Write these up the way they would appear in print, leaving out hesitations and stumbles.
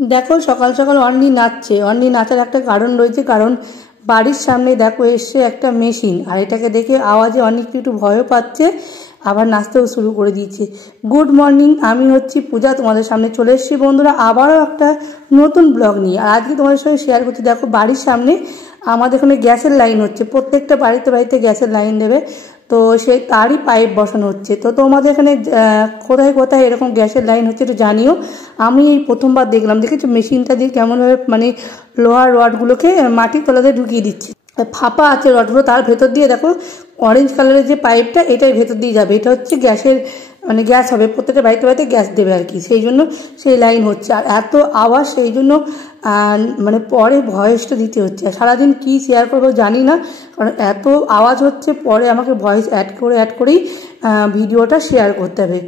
দেখো সকাল সকাল অর্নি নাচছে। অর্নি নাচার একটা কারণ রয়েছে, কারণ বাড়ির সামনে দেখো এসছে একটা মেশিন, আর এটাকে দেখে আওয়াজে অনেক একটু ভয়ও পাচ্ছে, আবার নাচতেও শুরু করে দিয়েছে। গুড মর্নিং, আমি হচ্ছি পূজা, তোমাদের সামনে চলে এসেছি বন্ধুরা আবারও একটা নতুন ব্লগ নিয়ে। আর আজকে তোমাদের সঙ্গে শেয়ার করছি, দেখো বাড়ির সামনে আমাদের এখানে গ্যাসের লাইন হচ্ছে, প্রত্যেকটা বাড়িতে বাড়িতে গ্যাসের লাইন দেবে, তো সেই তারই পাইপ বসানো হচ্ছে। তো তোমাদের এখানে কোথায় কোথায় এরকম গ্যাসের লাইন হচ্ছে একটু জানিও। আমি এই প্রথমবার দেখলাম, দেখেছো মেশিনটা দিয়ে কেমনভাবে মানে লোহার রডগুলোকে মাটির তলাতে ঢুকিয়ে দিচ্ছে, ফাঁপা আছে রডগুলো, তার ভেতর দিয়ে দেখো অরেঞ্জ কালারের যে পাইপটা এটাই ভেতর দিয়ে যাবে, এটা হচ্ছে গ্যাসের মানে গ্যাস হবে, প্রত্যেকটা বাড়িতে বাড়িতে গ্যাস দেবে আর কি, সেই জন্য সেই লাইন হচ্ছে। আর এত আওয়াজ, সেই জন্য মানে পরে ভয়েসটা দিতে হচ্ছে। সারাদিন কি শেয়ার করবো জানি না, কারণ এত আওয়াজ হচ্ছে, পরে আমাকে ভয়েস অ্যাড করেই ভিডিওটা শেয়ার করতে হবে।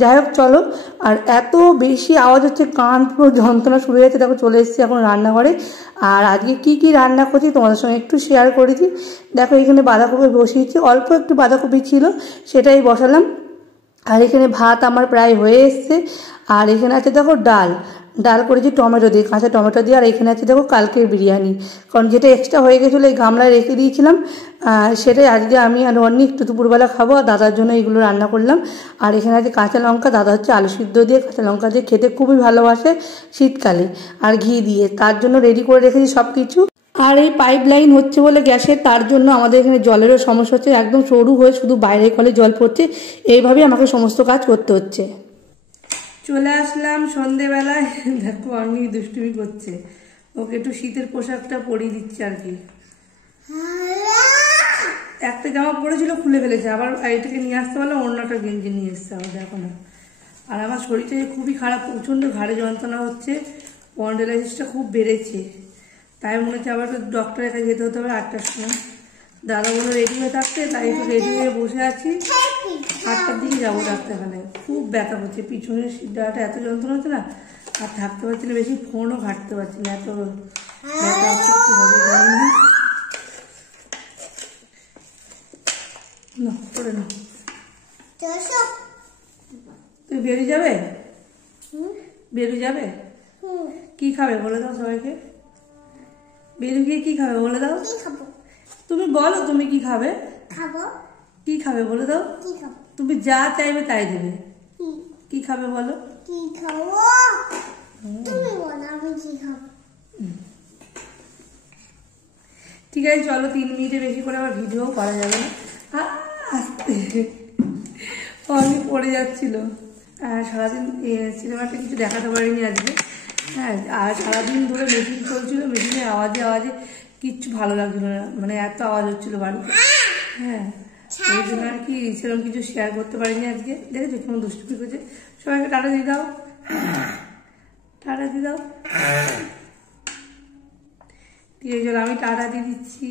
যাই হোক চলো, আর এত বেশি আওয়াজ হচ্ছে, কান পুরো যন্ত্রণা শুরু হয়ে যাচ্ছে। দেখো চলে এসেছি এখন রান্নাঘরে, আর আজকে কি রান্না করছি তোমাদের সঙ্গে একটু শেয়ার করেছি। দেখো এখানে বাঁধাকপি বসিয়েছি, অল্প একটু বাঁধাকপি ছিল সেটাই বসালাম। আর এখানে ভাত আমার প্রায় হয়ে এসছে। আর এখানে আছে দেখো ডাল করেছি টমেটো দিয়ে, কাঁচা টমেটো দিয়ে। আর এখানে আছে দেখো কালকের বিরিয়ানি, কারণ যেটা এক্সট্রা হয়ে গেছিলো এই গামলায় রেখে দিয়েছিলাম, সেটাই আজকে আমি আর অনেক একটু দুপুরবেলা খাবো, আর দাদার জন্য এইগুলো রান্না করলাম। আর এখানে আছে কাঁচা লঙ্কা, দাদা হচ্ছে আলু সিদ্ধ দিয়ে কাঁচা লঙ্কা দিয়ে খেতে খুবই ভালোবাসে শীতকালে, আর ঘি দিয়ে, তার জন্য রেডি করে রেখেছি সব কিছু। আর এই পাইপ লাইন হচ্ছে বলে গ্যাসের, তার জন্য আমাদের এখানে জলেরও সমস্যা হচ্ছে, একদম সরু হয়ে শুধু বাইরের কলে জল পড়ছে, এইভাবেই আমাকে সমস্ত কাজ করতে হচ্ছে। চলে আসলাম সন্ধেবেলায়, দেখো আমি দুষ্টুমি করছে, ওকে একটু শীতের পোশাকটা পরিয়ে দিচ্ছে আর কি। একটা জামা পরেছিল খুলে ফেলেছে, আবার এটাকে নিয়ে আসতে পারলে অন্যটা গেঞ্জি নিয়ে এসছে, আবার দেখো না। আর আমার শরীরটা খুবই খারাপ, প্রচণ্ড ঘাড়ে যন্ত্রণা হচ্ছে, স্পন্ডিলাইটিসটা খুব বেড়েছে, তাই মনে হচ্ছে আবার ডক্টরের কাছে যেতে হতে হবে 8টার সময়। দাদা বলে রেডি হয়ে থাকতে, তাই একটু রেডি হয়ে বসে আছি, 8টার দিকে যাবো ডাক্তারখানায়। খুব ব্যথা হচ্ছে, পিছনের সিদ্ধাটা এত যন্ত্রণা হচ্ছে না, আর থাকতে পারছি না, বেশি ফোনও ঘাটতে পারছি না, এত ব্যথা হচ্ছে। কি হবে জানি না, করে না। তুই বেরিয়ে যাবে কি খাবে বলে দাও সবাইকে, বেরিয়ে গিয়ে কি খাবে বলে দাও। তুমি বলো তুমি কি খাবে, কি খাবে বলে দাও, তুমি যা চাইবে তাই দেবে। কি খাবে বলো, ঠিক আছে চলো, 3 মিনিটে বেশি করে আবার ভিডিও করা যাবে না। আমি পড়ে যাচ্ছিল, সারাদিন সিনেমাটা কিছু দেখাতে পারিনি আজকে। হ্যাঁ, আর সারাদিন ধরে মেশিন চলছিল, মেশিনের আওয়াজে কিচ্ছু ভালো লাগছিল না, মানে এত আওয়াজ হচ্ছিল বাড়িতে। হ্যাঁ, ওই জন্য আর কি সেরকম কিছু শেয়ার করতে পারিনি আজকে। দেখেছো কেমন দুষ্টুমি করছে। সবাইকে টাটা দিয়ে দাও, টাটা দিয়ে দাও। ঠিক আছে, আমি টাটা দিয়ে দিচ্ছি।